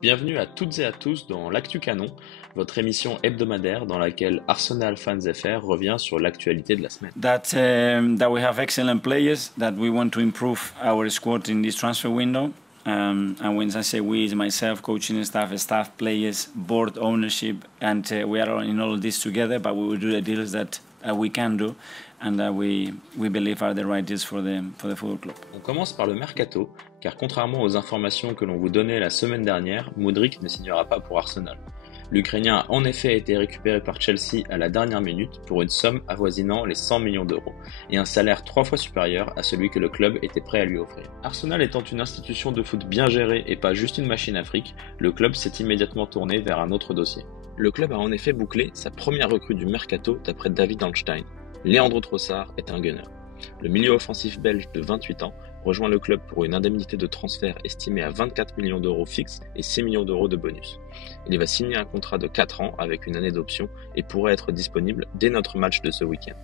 Bienvenue à toutes et à tous dans l'Actu Canon, votre émission hebdomadaire dans laquelle Arsenal Fans FR revient sur l'actualité de la semaine. That we have excellent players, that we want to improve our squad in this transfer window. And when I say we, it's myself, coaching staff, players, board, ownership, and we are in all of this together, but we will do the deals that we can do and that we believe are the right deals for the football club. On commence par le mercato, car contrairement aux informations que l'on vous donnait la semaine dernière, Mudryk ne signera pas pour Arsenal. L'Ukrainien a en effet été récupéré par Chelsea à la dernière minute pour une somme avoisinant les 100 millions d'euros et un salaire 3 fois supérieur à celui que le club était prêt à lui offrir. Arsenal étant une institution de foot bien gérée et pas juste une machine à fric, le club s'est immédiatement tourné vers un autre dossier. Le club a en effet bouclé sa première recrue du mercato d'après David Ornstein. Leandro Trossard est un gunner. Le milieu offensif belge de 28 ans rejoint le club pour une indemnité de transfert estimée à 24 millions d'euros fixes et 6 millions d'euros de bonus. Il va signer un contrat de 4 ans avec une année d'option et pourrait être disponible dès notre match de ce week-end.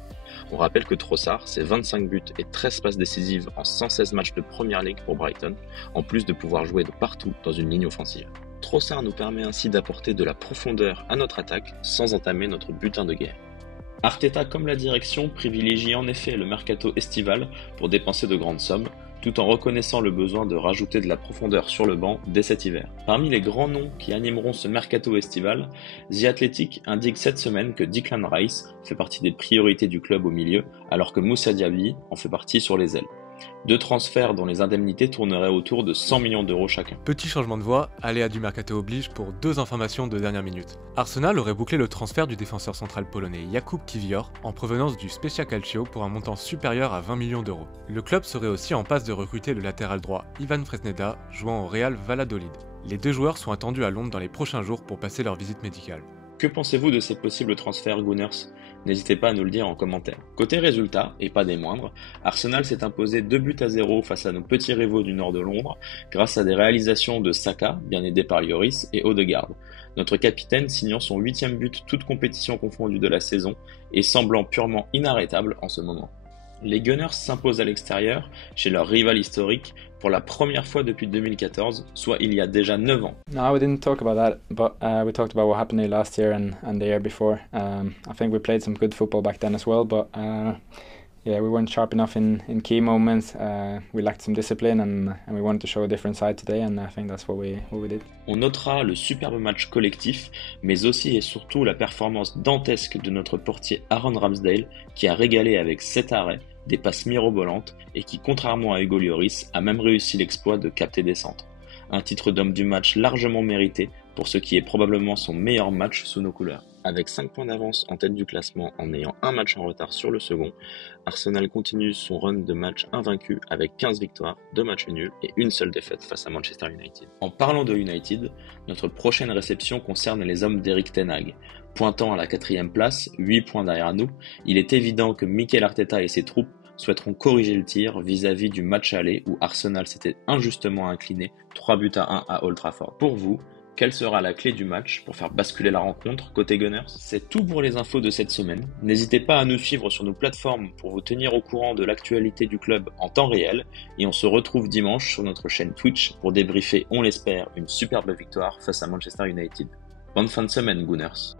On rappelle que Trossard, c'est 25 buts et 13 passes décisives en 116 matchs de Premier League pour Brighton, en plus de pouvoir jouer de partout dans une ligne offensive. Trossard nous permet ainsi d'apporter de la profondeur à notre attaque sans entamer notre butin de guerre. Arteta comme la direction privilégie en effet le mercato estival pour dépenser de grandes sommes, tout en reconnaissant le besoin de rajouter de la profondeur sur le banc dès cet hiver. Parmi les grands noms qui animeront ce mercato estival, The Athletic indique cette semaine que Declan Rice fait partie des priorités du club au milieu, alors que Moussa Diaby en fait partie sur les ailes. Deux transferts dont les indemnités tourneraient autour de 100 millions d'euros chacun. Petit changement de voix, aléa du mercato oblige pour deux informations de dernière minute. Arsenal aurait bouclé le transfert du défenseur central polonais Jakub Kiwior en provenance du Spezia Calcio pour un montant supérieur à 20 millions d'euros. Le club serait aussi en passe de recruter le latéral droit Ivan Fresneda, jouant au Real Valladolid. Les deux joueurs sont attendus à Londres dans les prochains jours pour passer leur visite médicale. Que pensez-vous de ces possibles transferts, Gunners ? N'hésitez pas à nous le dire en commentaire. Côté résultats, et pas des moindres, Arsenal s'est imposé 2-0 face à nos petits rivaux du nord de Londres, grâce à des réalisations de Saka, bien aidé par Lloris, et Odegaard. Notre capitaine signant son 8e but toute compétition confondue de la saison, et semblant purement inarrêtable en ce moment. Les Gunners s'imposent à l'extérieur, chez leur rival historique, pour la première fois depuis 2014, soit il y a déjà 9 ans. No, we didn't talk about that, but we talked about what happened here last year and the year before. I think we played some good football back then as well, but yeah, we weren't sharp enough in key moments. We lacked some discipline and we wanted to show a different side today, and I think that's what we did. On notera le superbe match collectif, mais aussi et surtout la performance dantesque de notre portier Aaron Ramsdale, qui a régalé avec 7 arrêts, des passes mirobolantes et qui, contrairement à Hugo Lloris, a même réussi l'exploit de capter des centres. Un titre d'homme du match largement mérité pour ce qui est probablement son meilleur match sous nos couleurs. Avec 5 points d'avance en tête du classement en ayant un match en retard sur le second, Arsenal continue son run de match invaincu avec 15 victoires, 2 matchs nuls et une seule défaite face à Manchester United. En parlant de United, notre prochaine réception concerne les hommes d'Erik ten Hag. Pointant à la 4e place, 8 points derrière nous, il est évident que Mikel Arteta et ses troupes souhaiteront corriger le tir vis-à-vis du match aller où Arsenal s'était injustement incliné 3-1 à Old Trafford. Pour vous, quelle sera la clé du match pour faire basculer la rencontre côté Gunners ? C'est tout pour les infos de cette semaine. N'hésitez pas à nous suivre sur nos plateformes pour vous tenir au courant de l'actualité du club en temps réel et on se retrouve dimanche sur notre chaîne Twitch pour débriefer, on l'espère, une superbe victoire face à Manchester United. Bonne fin de semaine, Gunners.